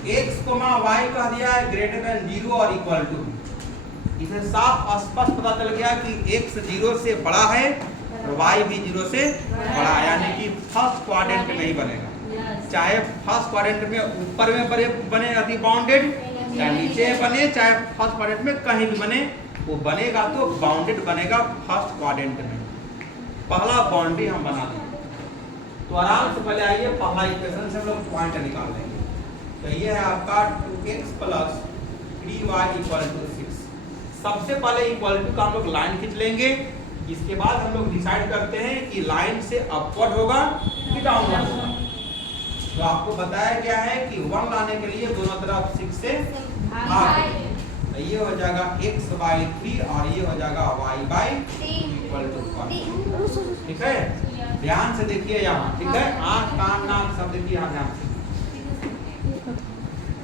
x coma y कह दिया है ग्रेटर देन 0 और इक्वल टू। इसे साफ स्पष्ट पता चल गया कि x 0 से बड़ा है और y भी 0 से बड़ा है, यानी कि फर्स्ट क्वाड्रेंट में ही बनेगा। चाहे फर्स्ट क्वाड्रेंट में ऊपर में बने अति बाउंडेड, चाहे नीचे बने, चाहे फर्स्ट क्वाड्रेंट में कहीं भी बने, वो बनेगा तो बाउंडेड बनेगा फर्स्ट क्वाड्रेंट में। पहला बाउंड्री हम बना देंगे। तो आराम से पहले आइए पहला इक्वेशन से हम लोग पॉइंट निकाल लेंगे। तो ये है आपका 2x plus 3y equal to 6। सबसे पहले इक्वल टू का हम लोग लाइन खींच लेंगे। इसके बाद हम लोग डिसाइड करते हैं कि लाइन से अपवर्ड होगा कि डाउनवर्ड होगा। तो आपको बताया गया है कि 1 लाने के लिए दोनों तरफ 6 से भाग। तो ये हो जाएगा x/3 और ये हो जाएगा y/3 इक्वल टू 1। ठीक है, ध्यान से देखिए यहाँ। ठीक है, आँख कान नाक सब देखिए यहाँ ध्यान से।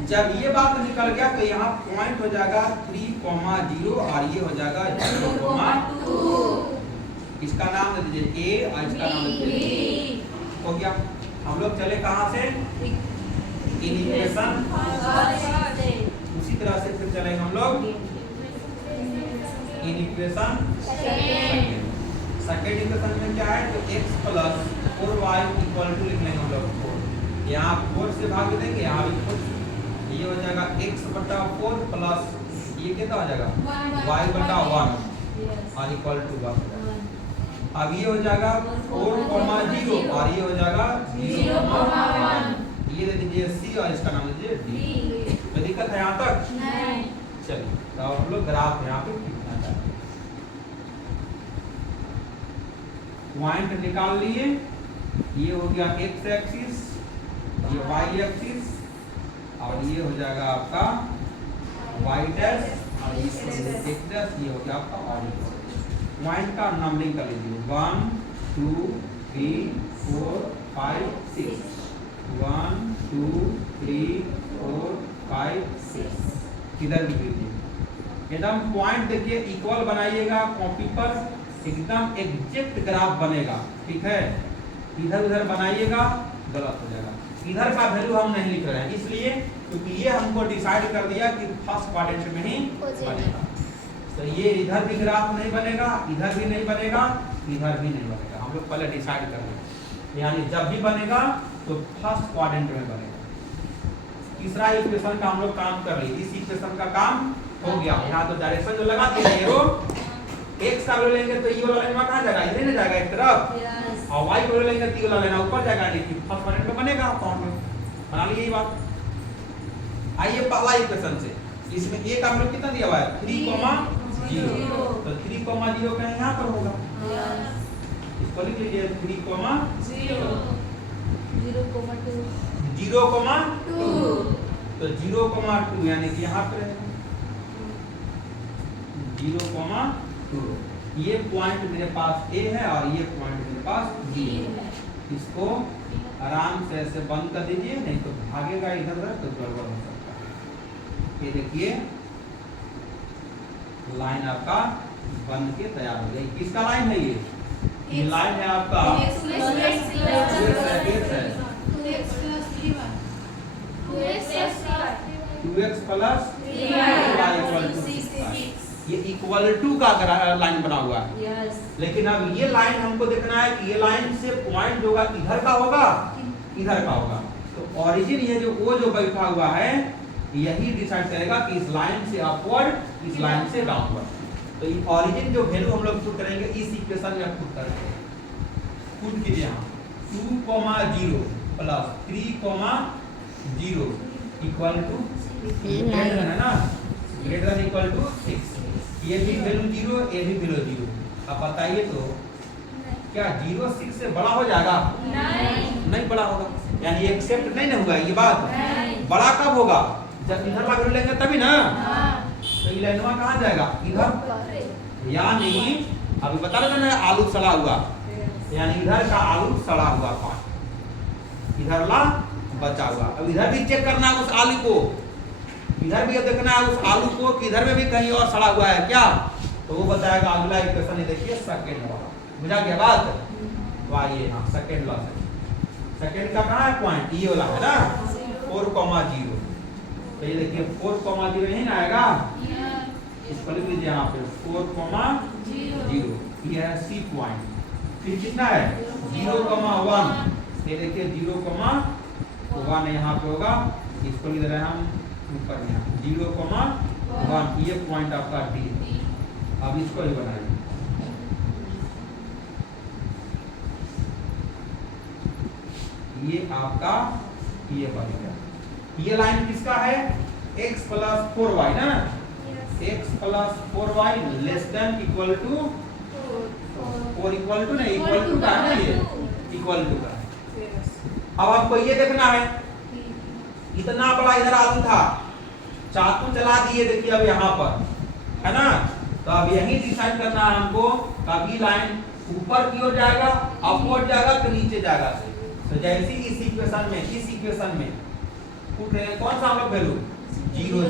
जब ये बात निकल गया तो यहाँ पॉइंट हो जाएगा 3,0 और ये हो जाएगा 0,2। इसका नाम दे दीजिए a और इसका नाम दे दीजिए b। हो गया। हम लोग चले कहाँ से? इक्वेशन। उसी तरह से फिर चलेंगे हम लोग इक्वेशन सेकंड इक्वेशन में क्या है? तो x plus 4y equal to लिख लेंगे हम लोग 4। यहाँ 4 से भाग देंगे, यहाँ भी 4। ये हो जाएगा x/4 प्लस ये कितना हो जाएगा y/1 और इक्वल टू 1। अब ये हो जाएगा 4,0 और ये हो जाएगा 0,1। ये दे दीजिए c और इसका नाम दीजिए d। तो दिक्कत है यहाँ तक? नहीं। चलिए तो हम लोग ग्राफ यहाँ पे खींचना चाहते हैं। पॉइंट निकाल लिए। ये हो गया x एक्सिस, ये y एक्सिस और ये हो जाएगा आपका y डैश और ये x डैश, ये हो गया आपका ऑरिजिन। पॉइंट का नंबरिंग कर लीजिए 1 2 3 4 5 6। 1 2 3 4 5 6। इधर लिख लीजिए। एकदम पॉइंट देखिए इक्वल बनाइएगा कॉपी पर, एकदम एग्जैक्ट ग्राफ बनेगा। ठीक है, इधर उधर बनाइएगा गलत हो जाएगा। इधर का वैल्यू हम नहीं लिख रहे हैं इसलिए क्योंकि ये हमको डिसाइड कर दिया कि फर्स्ट क्वाड्रेंट में ही बनेगा। तो ये इधर भी ग्राफ नहीं बनेगा, इधर भी नहीं बनेगा, इधर भी नहीं बनेगा। हम लोग पहले डिसाइड कर लेंगे, यानी जब भी बनेगा तो फर्स्ट क्वाड्रेंट में बनेगा। तीसरा इक्वेशन का हम लोग काम कर लिए। इस इक्वेशन का काम हो गया। यहाँ तो डायरेक्शन जो लगा दिया एरो, x का वैल्यू लेंगे तो ये वाला लाइन कहाँ जाएगा? इधर नहीं जाएगा एक तरफ, और y का वैल्यू लेंगे तो ये वाला लाइन ऊपर जाएगा, लेकिन फर्स्ट क्वाड्रेंट में बनेगा। अकाउंट में बना लिए ये बात। आइए पहला इक्वेशन से, इसमें a का वैल्यू कितना दिया हुआ है? 3,0। तो 3,0 का यहाँ पर होगा। इसको लिख लीजिए 3,0 0,2। तो 0,2 यानी कि यहाँ पर 0,2। ये पॉइंट मेरे पास A है और ये पॉइंट मेरे पास B है। इसको आराम से ऐसे बंद कर दीजिए, नहीं तो भागेगा इधर उधर तो गड़बड़ हो सकता है। ये देखिए लाइन आपका बन के तैयार हो गई। किसका लाइन है ये लाइन है आपका 2x प्लस 3y। ये इक्वल टू का लाइन बना हुआ है। लेकिन अब ये लाइन हमको देखना है कि ये लाइन से पॉइंट होगा इधर का होगा इधर का होगा। तो ओरिजिन ये जो वो जो बैठा हुआ है यही डिसाइड करेगा कि इस लाइन से अपवर्ड इस लाइन से डाउनवर्ड। तो ये ओरिजिन जो वैल्यू हम लोग पुट करेंगे इस इक्वेशन में पुट करेंगे। पुट कीजिए यहाँ 2,0 प्लस 3,0 इक्वल टू है ना, ग्रेटर देन इक्वल टू 6। ये भी वैल्यू 0, ये भी वैल्यू 0। अब बताइए तो क्या 0 6 से बड़ा हो जाएगा? नहीं बड़ा होगा, यानी एक्सेप्ट नहीं ना होगा ये बात। बड़ा कब होगा? जब इधर लागू लेंगे तभी ना। तो ये लाइनवा कहाँ जाएगा? इधर। यानी अभी बता रहे थे ना आलू सड़ा हुआ, यानी इधर का आलू सड़ा हुआ पार्ट, इधर ला बचा हुआ। अब इधर भी चेक करना है उस आलू को, इधर भी देखना है उस आलू को कि इधर में भी कहीं और सड़ा हुआ है क्या। तो वो बताएगा अगला इक्वेशन। देखिए सेकंड वाला, बुझा गया बात? तो आइए हाँ सेकंड वाला, सेकंड का कहाँ है पॉइंट? ये वाला है ना 4,0। तो ये देखिए 4,0 यही ना आएगा, इसको लिख लीजिए यहाँ पे 4,0, ये है सी पॉइंट। फिर कितना है 0,1, ये देखिए 0,1 यहाँ पे होगा, इसको लिख रहे हैं हम ऊपर यहाँ 0,1, ये पॉइंट आपका डी। अब इसको ही बनाइए, ये आपका ये बन गया। ये लाइन किसका है x प्लस 4y ना, x plus 4y less than equal to 4 equal to नहीं, इक्वल टू का है ना, ये इक्वल टू का। अब आपको ये देखना है, इतना बड़ा इधर आलू था, चाकू चला दिए देखिए अब यहाँ पर है ना, तो अब यही डिसाइड करना है हमको कभी लाइन ऊपर की ओर जाएगा, अपवर्ड जाएगा तो नीचे जाएगा। तो जैसे इस इक्वेशन में पुट है कौन सा हम लोग वैल्यू 0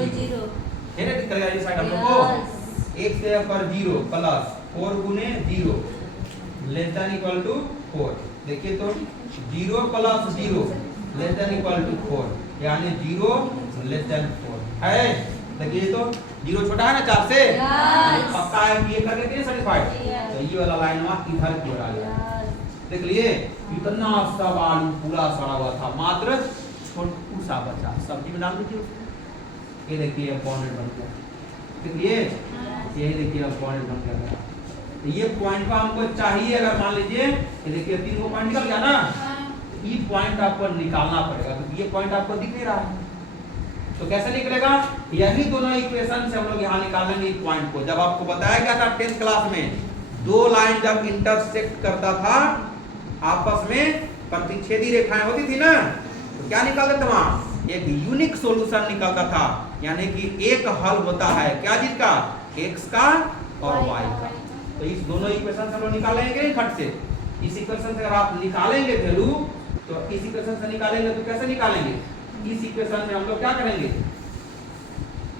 है ना, निकलेगा इस साइड हम लोग को x पर 0 प्लस 4 गुने 0 लेस देन इक्वल टू 4। देखिए तो 0 plus 0 less than equal to 4, यानी 0 लेस देन 4 है। देखिए तो 0 छोटा है ना 4 से, पक्का है ये कर लेते हैं सेटिस्फाइड। तो ये वाला लाइन वहां इधर की ओर आ गया। देख लिए इतना सब आलू पूरा सड़ा हुआ था, मात्र छोटू सा बचा, सब्जी में डाल दीजिए। ये देखिए बॉन्डेड बन गया, देखिए ये देखिए अब बॉन्डेड बन गया। तो ये पॉइंट का हमको चाहिए, अगर मान लीजिए ये देखिए 3 को पॉइंट निकल गया ना, ये पॉइंट आपको निकालना पड़ेगा, क्योंकि ये पॉइंट आपको दिख नहीं रहा है। तो कैसे निकलेगा, यही दोनों इक्वेशन से हम लोग यहाँ निकालेंगे इस पॉइंट को। जब आपको बताया गया था 10th क्लास में, दो लाइन जब इंटरसेक्ट करता था आपस में प्रतिच्छेदी रेखाएं होती थी ना, तो क्या निकालते थे वहां, एक यूनिक सॉल्यूशन निकलता था, यानी कि एक हल होता है क्या चीज का, x का और y का। तो इस दोनों इक्वेशन से हम लोग निकालेंगे खट से। इस इक्वेशन से अगर आप निकालेंगे वैल्यू, तो इस इक्वेशन से निकालेंगे तो कैसे निकालेंगे, इस इक्वेशन में हम लोग क्या करेंगे,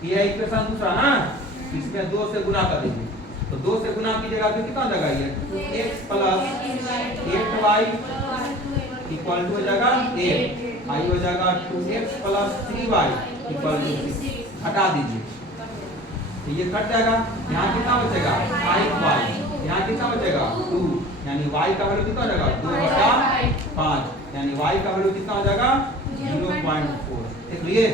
ये इक्वेशन दूसरा ना, इसमें 2 से गुणा कर देंगे। तो 2 से गुणा कीजिएगा तो कितना जगह ये x plus 8y equal to हो जाएगा 8, आई हो जाएगा 2x plus 3y equal to 6। हटा दीजिए तो ये कट जाएगा, यहाँ कितना बचेगा 5y, यहाँ कितना बचेगा 2, यानी y का वैल्यू कितना हो जाएगा 2/5, यानी y का वैल्यू कितना हो जाएगा 0.4। देख लिए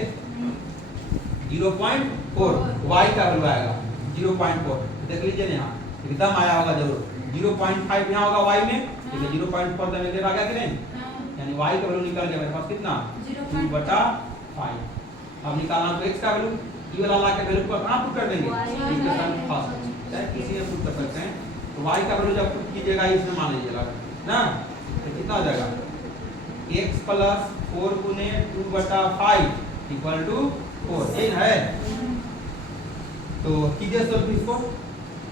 0.4 y का वैल्यू आएगा 0.4। देख लीजिए यहाँ एकदम आया होगा जरूर, 0.5 यहाँ होगा y में, ठीक है 0.4 तो मेरे आ गया कि नहीं, यानी y का वैल्यू निकल गया मेरे पास कितना 2/5। अब निकालना तो x का वैल्यू, ये वाला ला के वैल्यू को कहां पुट कर देंगे, इक्वेशन फर्स्ट चाहे किसी में पुट कर सकते हैं। तो y का वैल्यू जब पुट कीजिएगा इसमें मान लीजिएगा ना, तो कितना हो जाएगा x प्लस 4 गुने 2/5 इक्वल टू 4, ये है। तो कीजिए सर इसको,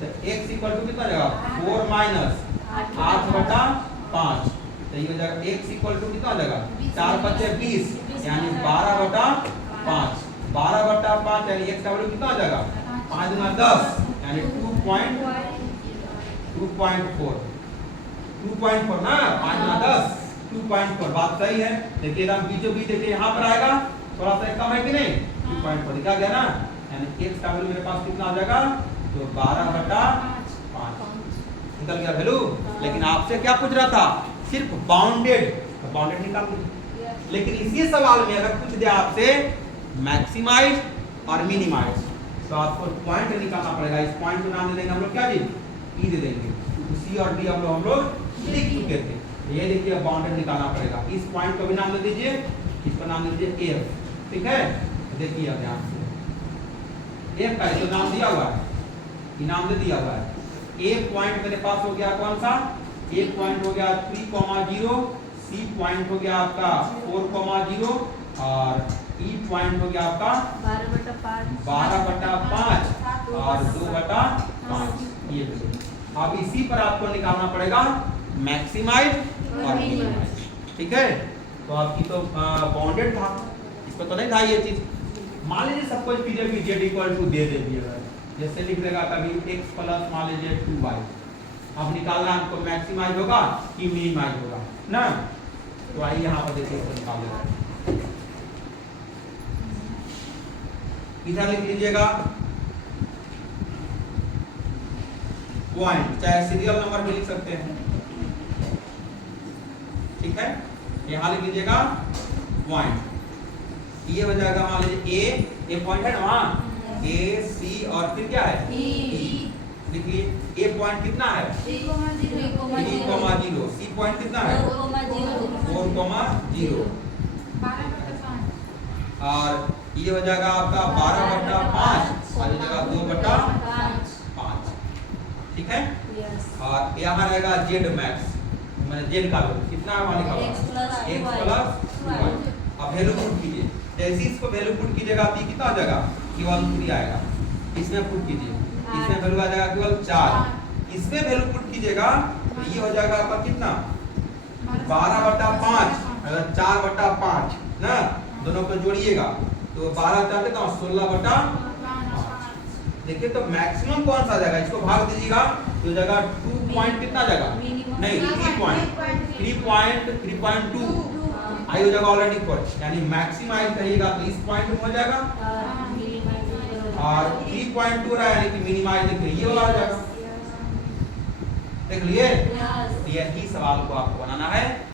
तो x इक्वल टू कितना जाएगा 4 माइनस 8/5, तो ये हो जाएगा x इक्वल टू कितना हो जाएगा 4 बचे 20, यानी 12/5, 12/5 यानी x का वैल्यू कितना हो जाएगा 5 गुना 10, यानी 2.4 ना, 5 गुना 10 2.4। बात सही है, देखिए एकदम बीचों बीच देखिए यहाँ पर आएगा, थोड़ा सा कम है कि नहीं 2.4 दिखा गया ना, यानी x का वैल्यू मेरे पास कितना आ जाएगा, तो 12/5 निकल गया वैल्यू। लेकिन आपसे क्या पूछ रहा था, सिर्फ बाउंडेड, तो बाउंडेड निकाल दीजिए। लेकिन इसी सवाल में अगर पूछ दिया आपसे मैक्सिमाइज और मिनिमाइज, तो आपको पॉइंट निकालना पड़ेगा। इस पॉइंट को नाम दे देंगे हम लोग क्या जी, ई दे देंगे, क्योंकि सी और डी हम लोग लिख चुके थे। ये देखिए बाउंडेड निकालना पड़ेगा। इस पॉइंट को भी नाम दे दीजिए, इसको नाम दे दीजिए एफ, ठीक है। देखिए अब ध्यान से एफ का जो नाम दिया हुआ है, ये नाम दे दिया हुआ है। ए पॉइंट मेरे पास हो गया कौन सा, ए पॉइंट हो गया 3,0, सी पॉइंट हो गया आपका 4,0 और ई पॉइंट हो गया आपका 12/5 और 2/5। ये अब इसी पर आपको निकालना पड़ेगा मैक्सिमाइज और मिनिमाइज, ठीक है। तो आपकी तो बाउंडेड था, इसको तो नहीं था ये चीज। मान लीजिए सब कुछ पीरियड z इक्वल टू दे दिएगा, जैसे लिख देगा कभी x प्लस मान लीजिए 2y। अब निकालना हमको मैक्सिमाइज होगा कि मिनिमाइज होगा ना, तो आइए यहाँ पर देखिए इसको निकाल लेते हैं। इधर लिख लीजिएगा पॉइंट, चाहे सीरियल नंबर भी लिख सकते हैं, ठीक है। यहाँ लिख लीजिएगा पॉइंट, ये हो जाएगा मान लीजिए ए पॉइंट है ना वहाँ, ए सी और फिर क्या है ई। देखिए ए पॉइंट कितना है 3,0, सी पॉइंट कितना है 4,0 और ये हो जाएगा आपका 12/5 और ये जगह 2/5, ठीक है। और यहाँ रहेगा जेड मैक्स, मैंने जेड का वैल्यू कितना है वहाँ लिखा हुआ x + y। अब वैल्यू पुट कीजिए, जैसे इसको वैल्यू पुट कीजिएगा तो कितना हो जाएगा केवल 3 आएगा। इसमें पुट कीजिए, इसमें वैल्यू आ जाएगा केवल 4, इसमें वैल्यू पुट कीजिएगा तो ये हो जाएगा आपका कितना 12/5 4/5 ना, दोनों को जोड़िएगा तो 12 कितना 16/5। देखिए तो मैक्सिमम कौन सा आ जाएगा, इसको भाग दीजिएगा तो जगह 2 पॉइंट कितना जाएगा नहीं 3.2 आई हो जाएगा ऑलरेडी पर, यानी मैक्सिमम आई कहिएगा तो इस पॉइंट में हो जाएगा और 3.2 रहा है यानी कि मिनिमाइज देखिए ये वाला आ जाएगा। देख लिए, यही सवाल को आपको बनाना है।